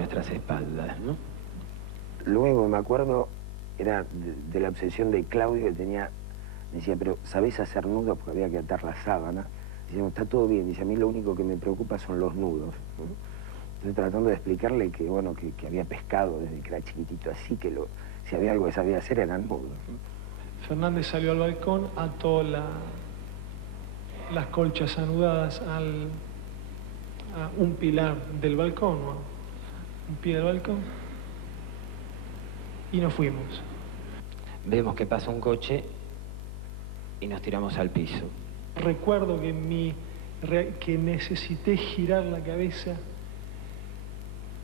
nuestras espaldas, ¿no? Luego me acuerdo, era de la obsesión de Claudio, que tenía, decía, pero ¿sabés hacer nudos? Porque había que atar la sábana. Decíamos, está todo bien. Dice, a mí lo único que me preocupa son los nudos, ¿no? Entonces tratando de explicarle que, bueno, que había pescado desde que era chiquitito, así que si había algo que sabía hacer eran nudos, ¿no? Fernández salió al balcón, ató las colchas anudadas a un pilar del balcón, ¿no? Un pie del balcón, y nos fuimos. Vemos que pasa un coche y nos tiramos al piso. Recuerdo que necesité girar la cabeza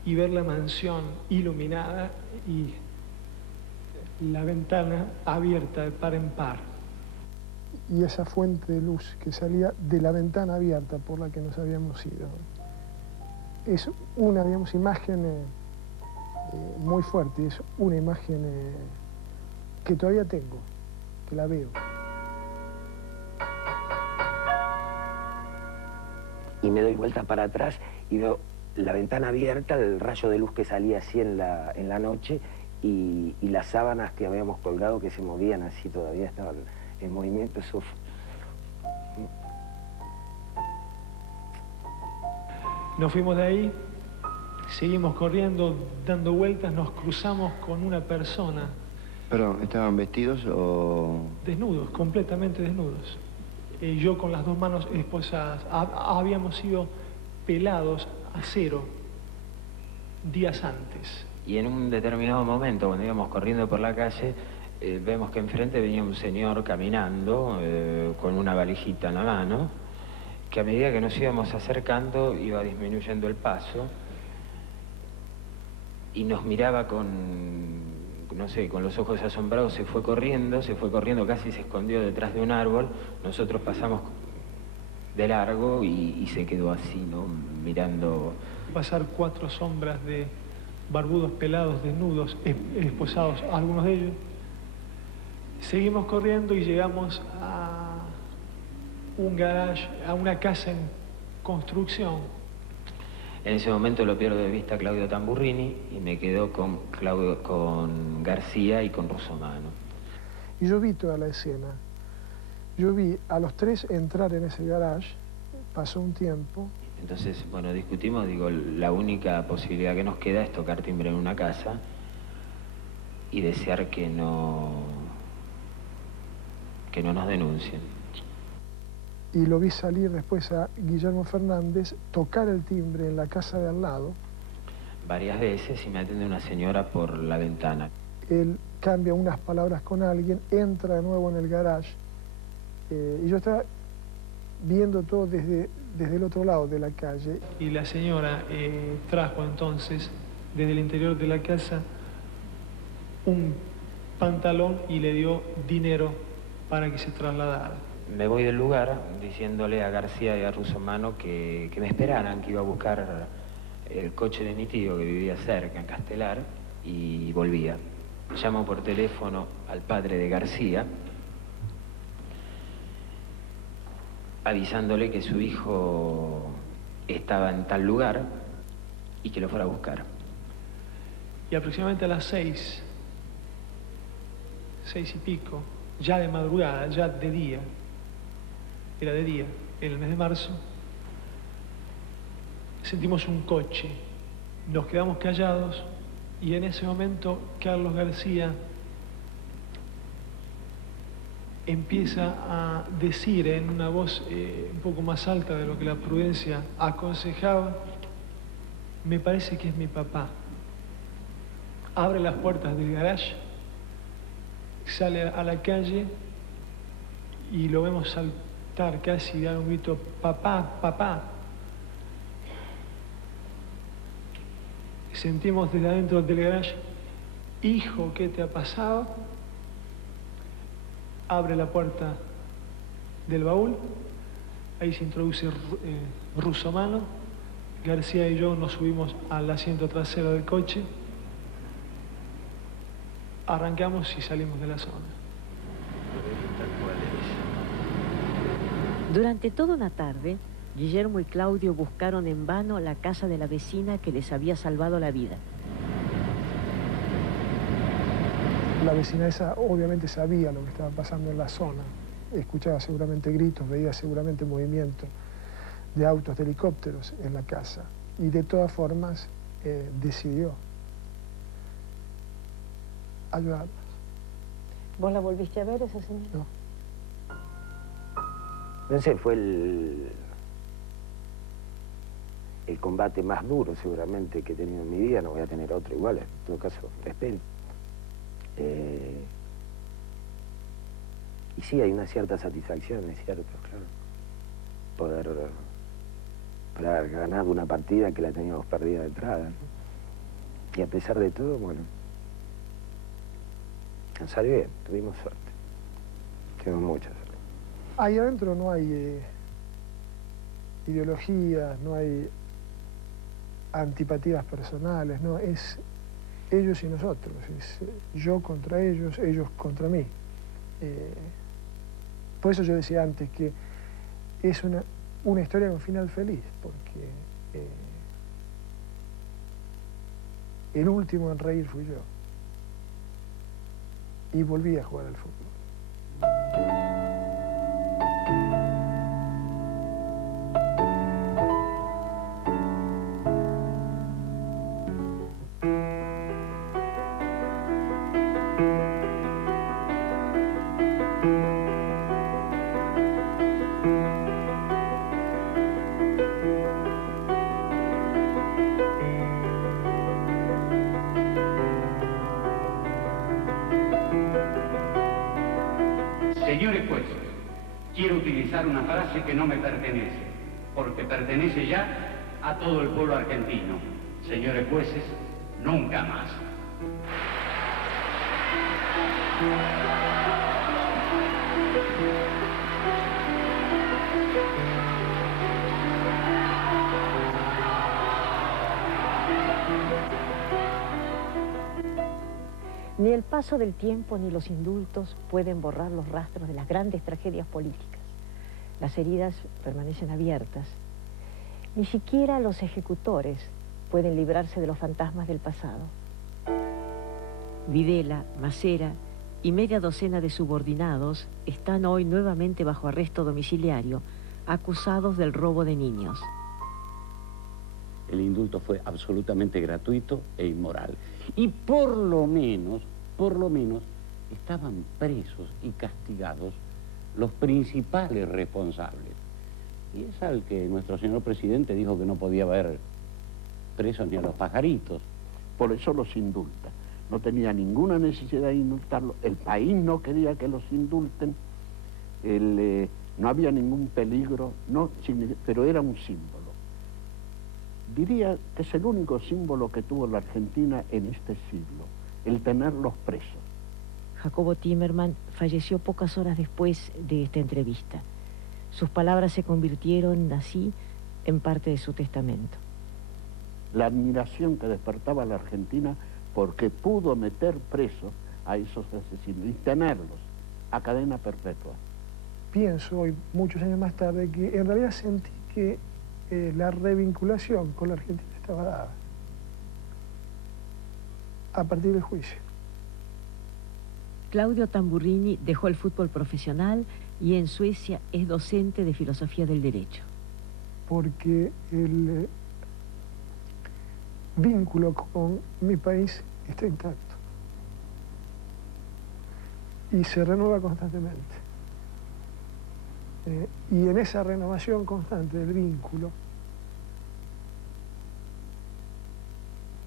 y ver la mansión iluminada y la ventana abierta de par en par. Y esa fuente de luz que salía de la ventana abierta por la que nos habíamos ido. Es una, digamos, imagen muy fuerte, es una imagen que todavía tengo, que la veo. Y me doy vuelta para atrás y veo la ventana abierta, el rayo de luz que salía así en la noche y las sábanas que habíamos colgado que se movían así, todavía estaban en movimiento. Eso... Nos fuimos de ahí, seguimos corriendo, dando vueltas, nos cruzamos con una persona. ¿Pero estaban vestidos o...? Desnudos, completamente desnudos. Yo con las dos manos esposadas. Habíamos sido pelados a cero días antes. Y en un determinado momento, cuando íbamos corriendo por la calle, vemos que enfrente venía un señor caminando con una valijita en la mano, que a medida que nos íbamos acercando iba disminuyendo el paso y nos miraba con, no sé, con los ojos asombrados. Se fue corriendo, casi se escondió detrás de un árbol. Nosotros pasamos de largo y se quedó así, ¿no? Mirando. Pasar 4 sombras de barbudos pelados, desnudos, esposados, algunos de ellos. Seguimos corriendo y llegamos a un garage, a una casa en construcción. En ese momento lo pierdo de vista Claudio Tamburrini y me quedo con García y con Russomano. Y yo vi toda la escena. Yo vi a los 3 entrar en ese garage, pasó un tiempo. Entonces, bueno, discutimos, digo, la única posibilidad que nos queda es tocar timbre en una casa y desear que no nos denuncien. Y lo vi salir después a Guillermo Fernández, tocar el timbre en la casa de al lado. Varias veces y me atiende una señora por la ventana. Él cambia unas palabras con alguien, entra de nuevo en el garage y yo estaba viendo todo desde el otro lado de la calle. Y la señora trajo entonces desde el interior de la casa un pantalón y le dio dinero para que se trasladara. Me voy del lugar diciéndole a García y a Russomano que me esperaran, que iba a buscar el coche de mi tío que vivía cerca, en Castelar, y volvía. Llamo por teléfono al padre de García, avisándole que su hijo estaba en tal lugar y que lo fuera a buscar. Y aproximadamente a las 6 y pico, ya de madrugada, ya de día, era de día, en el mes de marzo, sentimos un coche, nos quedamos callados y en ese momento Carlos García empieza a decir en una voz un poco más alta de lo que la prudencia aconsejaba: me parece que es mi papá. Abre las puertas del garage, sale a la calle y lo vemos saltar casi, dar un grito: papá, papá. Sentimos desde adentro del garage: hijo, ¿qué te ha pasado? Abre la puerta del baúl, ahí se introduce Russomano. García y yo nos subimos al asiento trasero del coche, arrancamos y salimos de la zona. Durante toda una tarde, Guillermo y Claudio buscaron en vano la casa de la vecina que les había salvado la vida. La vecina esa obviamente sabía lo que estaba pasando en la zona. Escuchaba seguramente gritos, veía seguramente movimiento de autos, de helicópteros en la casa. Y de todas formas decidió ayudarnos. ¿Vos la volviste a ver, esa señora? No. No sé, fue el combate más duro seguramente que he tenido en mi vida. No voy a tener otro igual, en todo caso, respeto. Y sí, hay una cierta satisfacción, es cierto, claro. Poder haber ganado una partida que la teníamos perdida de entrada, ¿no? Y a pesar de todo, bueno, nos salió bien, tuvimos suerte. Tuvimos mucha suerte. Ahí adentro no hay ideologías, no hay antipatías personales, no, es ellos y nosotros, es yo contra ellos contra mí. Por eso yo decía antes que es una historia con final feliz, porque el último en reír fui yo. Y volví a jugar al fútbol. Señores jueces, quiero utilizar una frase que no me pertenece, porque pertenece ya a todo el pueblo argentino. Señores jueces, nunca más. Ni el paso del tiempo ni los indultos pueden borrar los rastros de las grandes tragedias políticas. Las heridas permanecen abiertas. Ni siquiera los ejecutores pueden librarse de los fantasmas del pasado. Videla, Macera y media docena de subordinados están hoy nuevamente bajo arresto domiciliario, acusados del robo de niños. El indulto fue absolutamente gratuito e inmoral. Y por lo menos, estaban presos y castigados los principales responsables. Y es al que nuestro señor presidente dijo que no podía haber presos ni a los pajaritos. Por eso los indulta. No tenía ninguna necesidad de indultarlos. El país no quería que los indulten. No había ningún peligro, pero era un símbolo. Diría que es el único símbolo que tuvo la Argentina en este siglo, el tenerlos presos. Jacobo Timerman falleció pocas horas después de esta entrevista. Sus palabras se convirtieron así en parte de su testamento. La admiración que despertaba la Argentina porque pudo meter presos a esos asesinos y tenerlos a cadena perpetua. Pienso hoy, muchos años más tarde, que en realidad sentí que la revinculación con la Argentina estaba dada a partir del juicio. Claudio Tamburrini dejó el fútbol profesional y en Suecia es docente de filosofía del derecho. Porque el vínculo con mi país está intacto y se renueva constantemente. Y en esa renovación constante del vínculo,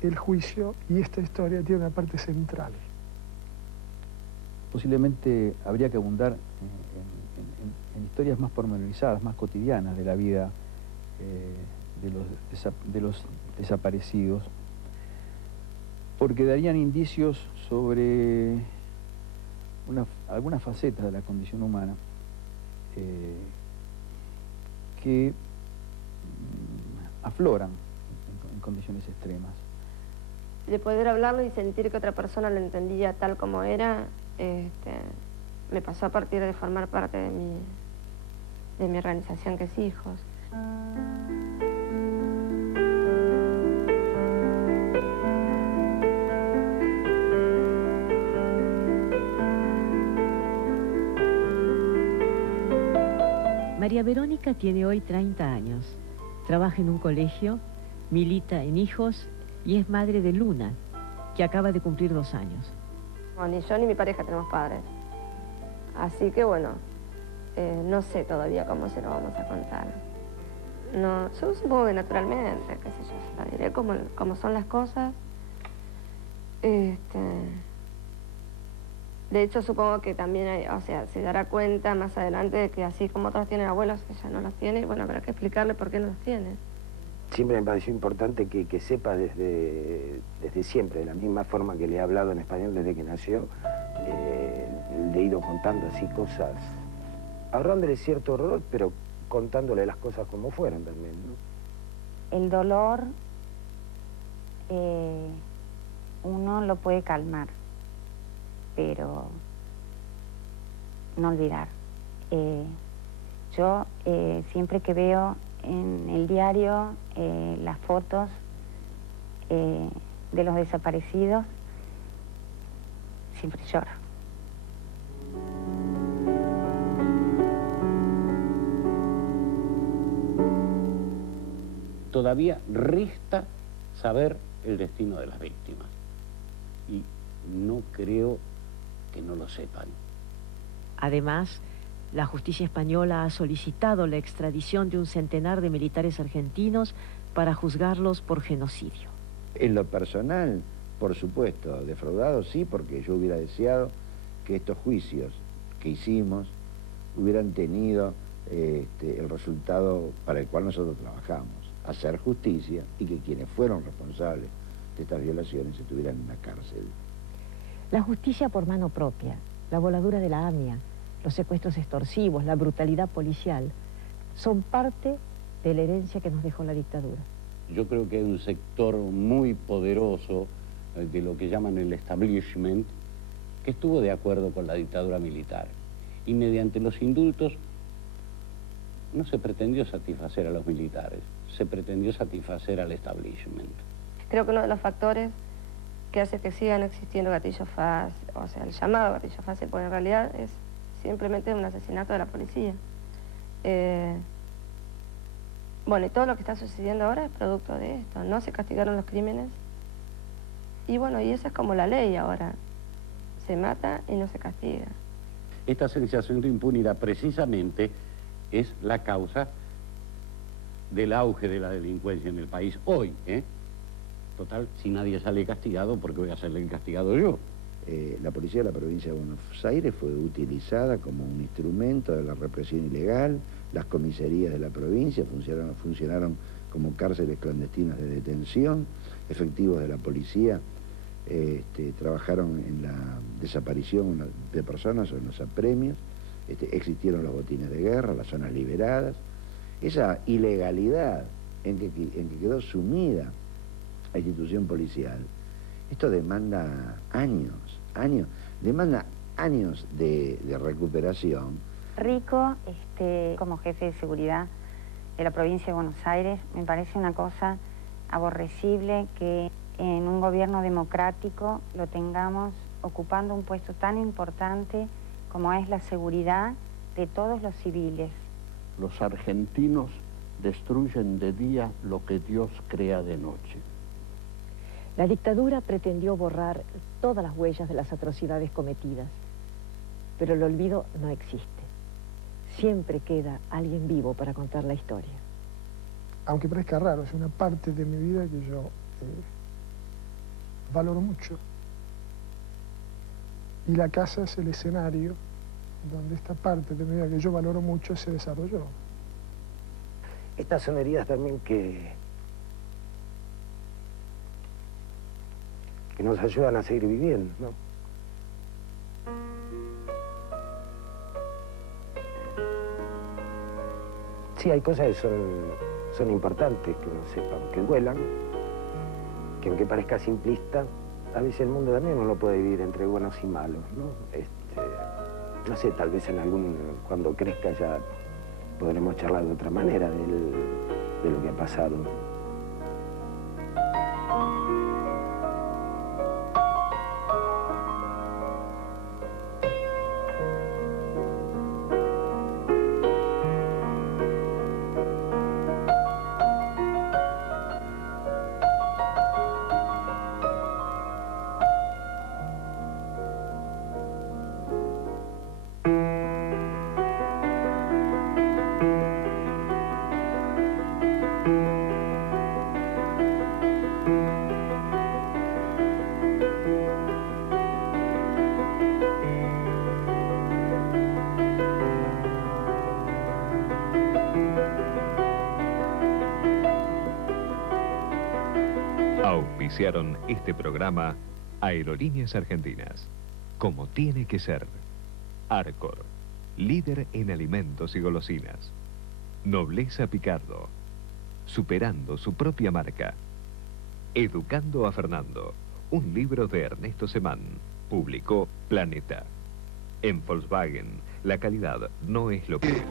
el juicio y esta historia tiene una parte central. Posiblemente habría que abundar en historias más pormenorizadas, más cotidianas de la vida de los desaparecidos, porque darían indicios sobre algunas facetas de la condición humana que afloran en condiciones extremas. De poder hablarlo y sentir que otra persona lo entendía tal como era, me pasó a partir de formar parte de mi organización que es Hijos. María Verónica tiene hoy 30 años, trabaja en un colegio, milita en Hijos y es madre de Luna, que acaba de cumplir 2 años. No, ni yo ni mi pareja tenemos padres, así que bueno, no sé todavía cómo se lo vamos a contar. No, yo supongo que naturalmente, qué sé yo, se la diré como son las cosas. De hecho, supongo que también, o sea, se dará cuenta más adelante de que así como otros tienen abuelos, ella no los tiene, y bueno, habrá que explicarle por qué no los tiene. Siempre me pareció importante que sepa desde siempre, de la misma forma que le he hablado en español desde que nació, le he ido contando así cosas, ahorrándole cierto horror, pero contándole las cosas como fueron también, ¿no? El dolor uno lo puede calmar, pero no olvidar. Yo siempre que veo en el diario las fotos de los desaparecidos, siempre lloro. Todavía resta saber el destino de las víctimas. Y no creo que no lo sepan. Además, la justicia española ha solicitado la extradición de un centenar de militares argentinos para juzgarlos por genocidio. En lo personal, por supuesto, defraudado sí, porque yo hubiera deseado que estos juicios que hicimos hubieran tenido el resultado para el cual nosotros trabajamos, hacer justicia y que quienes fueron responsables de estas violaciones estuvieran en la cárcel. La justicia por mano propia, la voladura de la AMIA, los secuestros extorsivos, la brutalidad policial, son parte de la herencia que nos dejó la dictadura. Yo creo que hay un sector muy poderoso de lo que llaman el establishment que estuvo de acuerdo con la dictadura militar. Y mediante los indultos no se pretendió satisfacer a los militares, se pretendió satisfacer al establishment. Creo que uno de los factores que hace que sigan existiendo gatillos fáciles, o sea, el llamado gatillo fácil, porque en realidad es simplemente un asesinato de la policía. Bueno, y todo lo que está sucediendo ahora es producto de esto. No se castigaron los crímenes. Y bueno, y esa es como la ley ahora. Se mata y no se castiga. Esta sensación de impunidad precisamente es la causa del auge de la delincuencia en el país hoy, Total, si nadie sale castigado, ¿por qué voy a salir castigado yo? La policía de la provincia de Buenos Aires fue utilizada como un instrumento de la represión ilegal. Las comisarías de la provincia funcionaron como cárceles clandestinas de detención. Efectivos de la policía trabajaron en la desaparición de personas o en los apremios. Existieron los botines de guerra, las zonas liberadas. Esa ilegalidad en que quedó sumida la institución policial, esto demanda demanda años de recuperación. Rico, como jefe de seguridad de la provincia de Buenos Aires, me parece una cosa aborrecible que en un gobierno democrático lo tengamos ocupando un puesto tan importante como es la seguridad de todos los civiles. Los argentinos destruyen de día lo que Dios crea de noche. La dictadura pretendió borrar todas las huellas de las atrocidades cometidas, pero el olvido no existe. Siempre queda alguien vivo para contar la historia. Aunque parezca raro, es una parte de mi vida que yo valoro mucho. Y la casa es el escenario donde esta parte de mi vida que yo valoro mucho se desarrolló. Estas son heridas también que nos ayudan a seguir viviendo, ¿no? Sí, hay cosas que son importantes que uno sepa, que duelan, que aunque parezca simplista, a veces el mundo también uno puede vivir entre buenos y malos, ¿no? No sé, tal vez cuando crezca ya podremos charlar de otra manera de lo que ha pasado. Auspiciaron este programa Aerolíneas Argentinas, como tiene que ser. Arcor, líder en alimentos y golosinas. Nobleza Picardo, superando su propia marca. Educando a Fernando, un libro de Ernesto Semán, publicó Planeta. En Volkswagen, la calidad no es lo que...